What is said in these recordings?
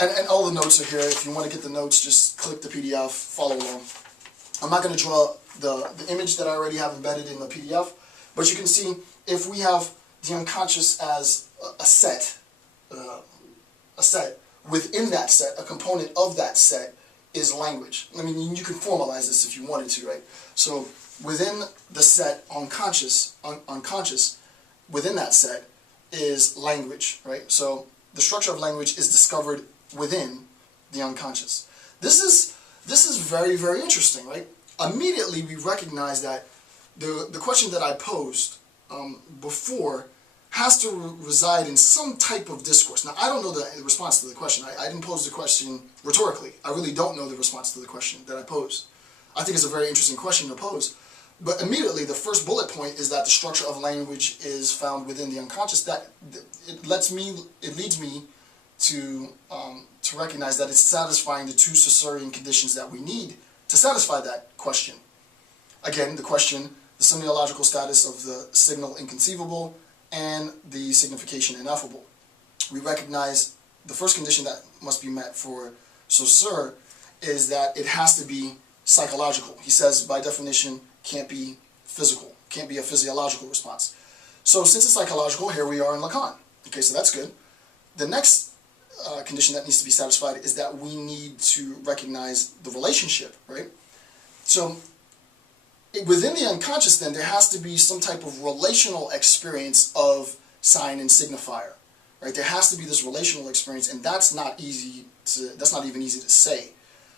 And all the notes are here. If you want to get the notes, just click the PDF, follow along. I'm not going to draw the image that I already have embedded in the PDF, but you can see if we have the unconscious as a set, within that set, a component of that set is language. I mean, you can formalize this if you wanted to, right? So within the set unconscious, within that set is language, right? So the structure of language is discovered within the unconscious. This is very, very interesting, right? Immediately we recognize that the question that I posed before has to reside in some type of discourse. Now, I don't know the response to the question. I didn't pose the question rhetorically. I really don't know the response to the question that I posed. I think it's a very interesting question to pose. But immediately, the first bullet point is that the structure of language is found within the unconscious. That it leads me to recognize that it's satisfying the two Saussurean conditions that we need to satisfy that question. Again, the question, the semiological status of the signal inconceivable and the signification ineffable. We recognize the first condition that must be met for Saussure is that it has to be psychological. He says, by definition, can't be physical, can't be a physiological response. So since it's psychological, here we are in Lacan. Okay, so that's good. The next condition that needs to be satisfied is that we need to recognize the relationship, right? So within the unconscious, then, there has to be some type of relational experience of sign and signifier, right? There has to be this relational experience, and that's not even easy to say.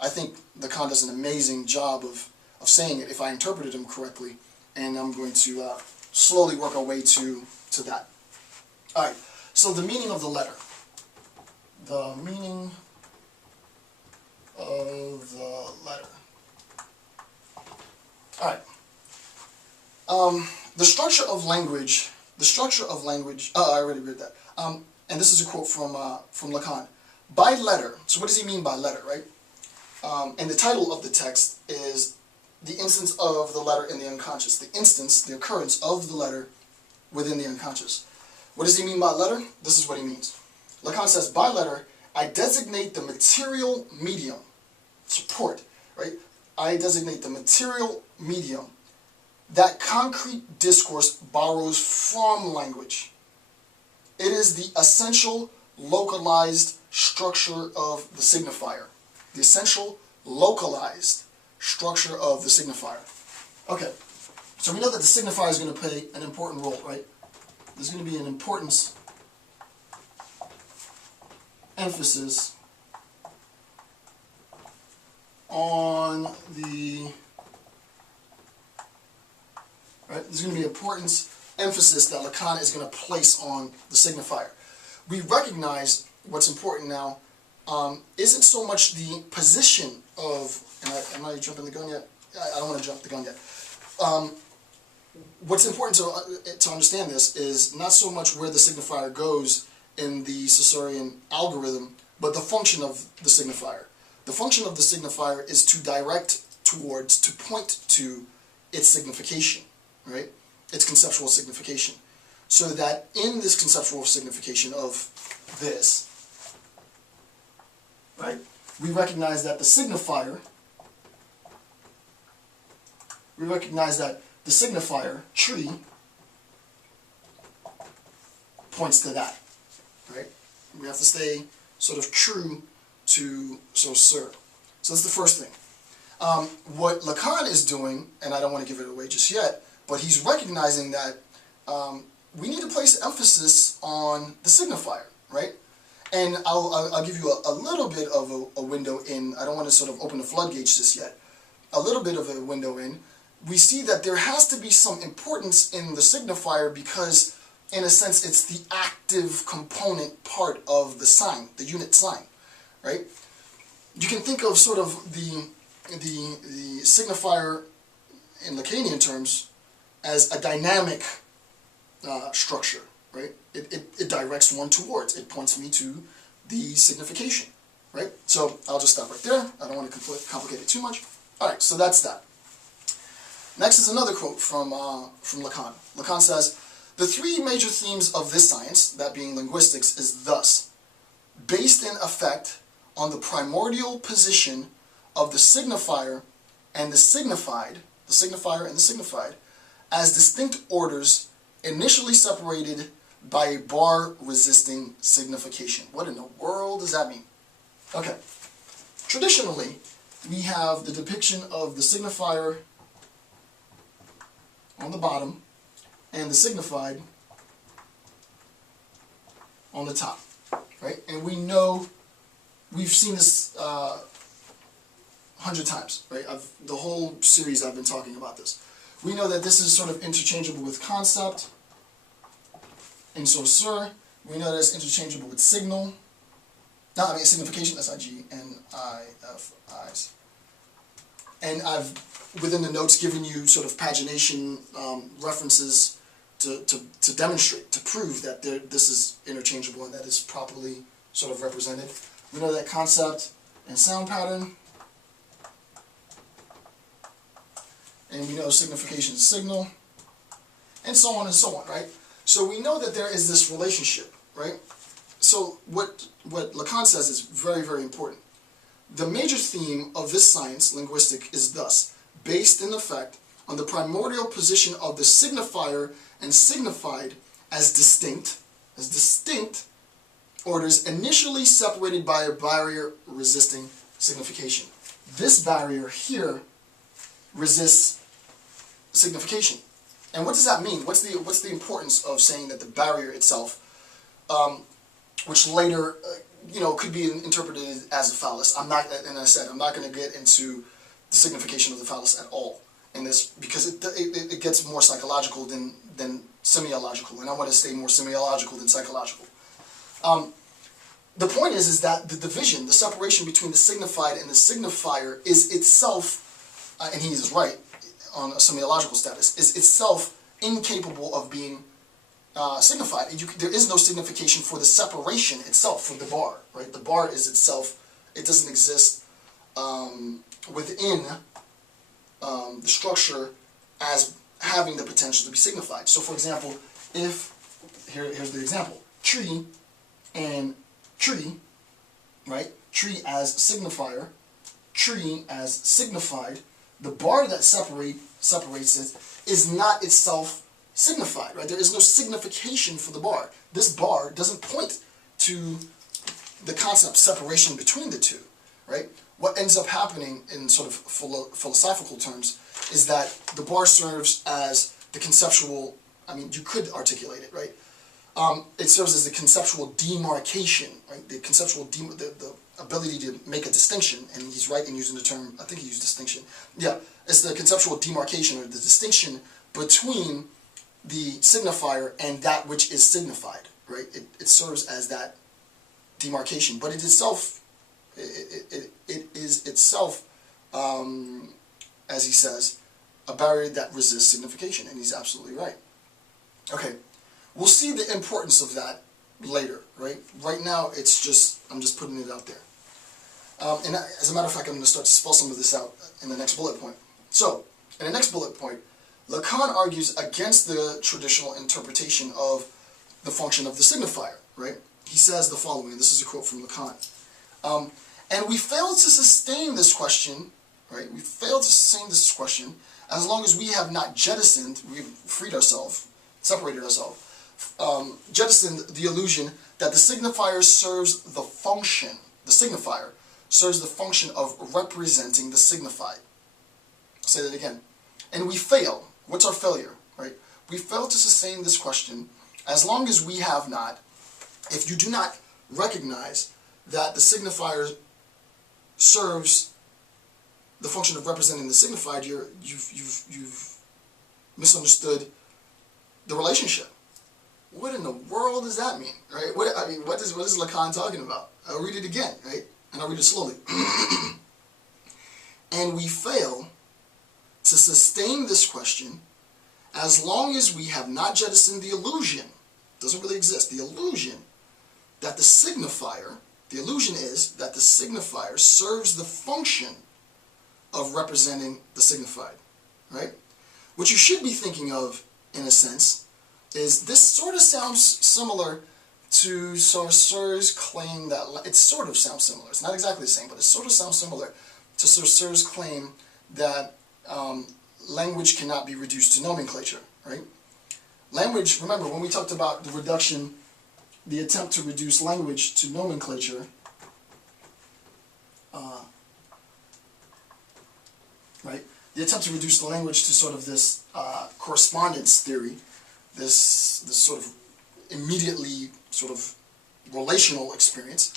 I think Lacan does an amazing job of saying it, if I interpreted him correctly, and I'm going to slowly work our way to that. All right, so the meaning of the letter. The meaning of the letter. All right. The structure of language. I already read that. And this is a quote from Lacan. By letter. So what does he mean by letter, right? And the title of the text is the instance of the letter in the unconscious. The instance, the occurrence of the letter within the unconscious. What does he mean by letter? This is what he means. Lacan says, by letter, I designate the material medium. Support, right? I designate the material medium that concrete discourse borrows from language. It is the essential localized structure of the signifier. The essential localized structure of the signifier. Okay, so we know that the signifier is going to play an important role, right? There's going to be an importance, emphasis on the, right? There's going to be importance, emphasis that Lacan is going to place on the signifier. We recognize what's important now isn't so much the position of, am I jumping the gun yet? I don't want to jump the gun yet. What's important to understand this is not so much where the signifier goes in the Saussurean algorithm, but the function of the signifier. The function of the signifier is to direct towards, to point to its signification, right? Its conceptual signification. So that in this conceptual signification of this, right, we recognize that the signifier, tree, points to that, right? We have to stay sort of true to Saussure. So that's the first thing. What Lacan is doing, and I don't want to give it away just yet, but he's recognizing that we need to place emphasis on the signifier, right? And I'll give you a little bit of a window in. I don't want to sort of open the floodgates just yet. A little bit of a window in. We see that there has to be some importance in the signifier because, in a sense, it's the active component part of the sign, the unit sign, right? You can think of sort of the signifier in Lacanian terms as a dynamic structure, right? It directs one towards. It points me to the signification, right? So I'll just stop right there. I don't want to complicate it too much. All right, so that's that. Next is another quote from Lacan. Lacan says, the three major themes of this science, that being linguistics, is thus: based in effect on the primordial position of the signifier and the signified, as distinct orders initially separated by a bar resisting signification. What in the world does that mean? Okay. Traditionally, we have the depiction of the signifier on the bottom and the signified on the top, right? And we know, we've seen this 100 times, right? The whole series I've been talking about this. We know that this is sort of interchangeable with concept in Saussure. We know that it's interchangeable with signal. No, I mean signification, S-I-G-N-I-F-I's. And I've, within the notes, given you sort of pagination references to demonstrate, to prove that this is interchangeable and that is properly sort of represented. We know that concept and sound pattern. And we know signification is signal. And so on and so on, right? So we know that there is this relationship, right? So what Lacan says is very, very important. The major theme of this science, linguistic, is thus, based in effect on the primordial position of the signifier and signified as distinct orders initially separated by a barrier resisting signification. This barrier here resists signification. And what does that mean? What's the importance of saying that the barrier itself, which later could be interpreted as a phallus? I'm not going to get into the signification of the phallus at all in this, because it gets more psychological than semiological, and I want to stay more semiological than psychological. The point is that the division, the separation between the signified and the signifier is itself, and he is right on a semiological status, is itself incapable of being signified. There is no signification for the separation itself, for the bar, right? The bar is itself, it doesn't exist within the structure as having the potential to be signified. So for example, here's the example, tree and tree, right? Tree as signifier, tree as signified. The bar that separates it is not itself signified, right? There is no signification for the bar. This bar doesn't point to the concept separation between the two, right? What ends up happening in sort of philosophical terms is that the bar serves as the conceptual, you could articulate it, right? It serves as the conceptual demarcation, right? The conceptual, the ability to make a distinction, and he's right in using the term, I think he used distinction. Yeah, it's the conceptual demarcation, or the distinction between the signifier and that which is signified, right? It serves as that demarcation, but it itself, it is itself, as he says, a barrier that resists signification, and he's absolutely right. Okay, we'll see the importance of that later, right? Right now, I'm just putting it out there. And as a matter of fact, I'm going to start to spell some of this out in the next bullet point. So, in the next bullet point, Lacan argues against the traditional interpretation of the function of the signifier, right? He says the following, this is a quote from Lacan. And we fail to sustain this question, right? We fail to sustain this question as long as we have not jettisoned, we've freed ourselves, separated ourselves, jettisoned the illusion that the signifier serves the function, the signifier serves the function of representing the signified. I'll say that again. And we fail. What's our failure, right? We fail to sustain this question as long as we have not, if you do not recognize that the signifier serves the function of representing the signified, you've misunderstood the relationship. What in the world does that mean, right? What is Lacan talking about? I'll read it again, right? And I'll read it slowly. And we fail to sustain this question as long as we have not jettisoned the illusion, doesn't really exist, the illusion that the signifier, the illusion is that the signifier serves the function of representing the signified, right? What you should be thinking of, in a sense, is this sort of sounds similar to Saussure's claim that it sort of sounds similar. It's not exactly the same, but it sort of sounds similar to Saussure's claim that language cannot be reduced to nomenclature, right? Language, remember when we talked about the reduction, the attempt to reduce language to nomenclature, right? The attempt to reduce the language to sort of this correspondence theory, this sort of immediately sort of relational experience.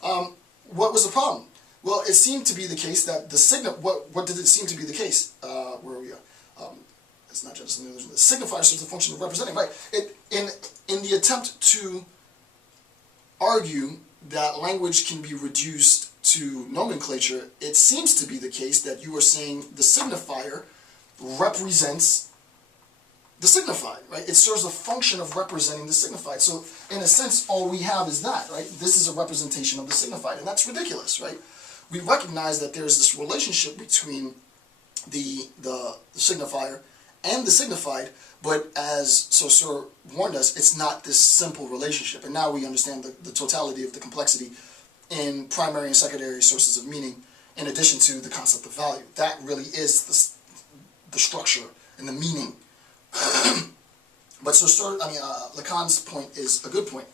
What was the problem? Well, it seemed to be the case that the what did it seem to be the case? Where are we? It's not just an illusion. The signifier serves the function of representing, right? In the attempt to argue that language can be reduced to nomenclature, it seems to be the case that you are saying the signifier represents the signified, right? It serves a function of representing the signified. So, in a sense, all we have is that, right? This is a representation of the signified, and that's ridiculous, right? We recognize that there's this relationship between the signifier and the signified, but as Saussure warned us, it's not this simple relationship. And now we understand the totality of the complexity in primary and secondary sources of meaning, in addition to the concept of value. That really is the structure and the meaning. But Saussure, Lacan's point is a good point.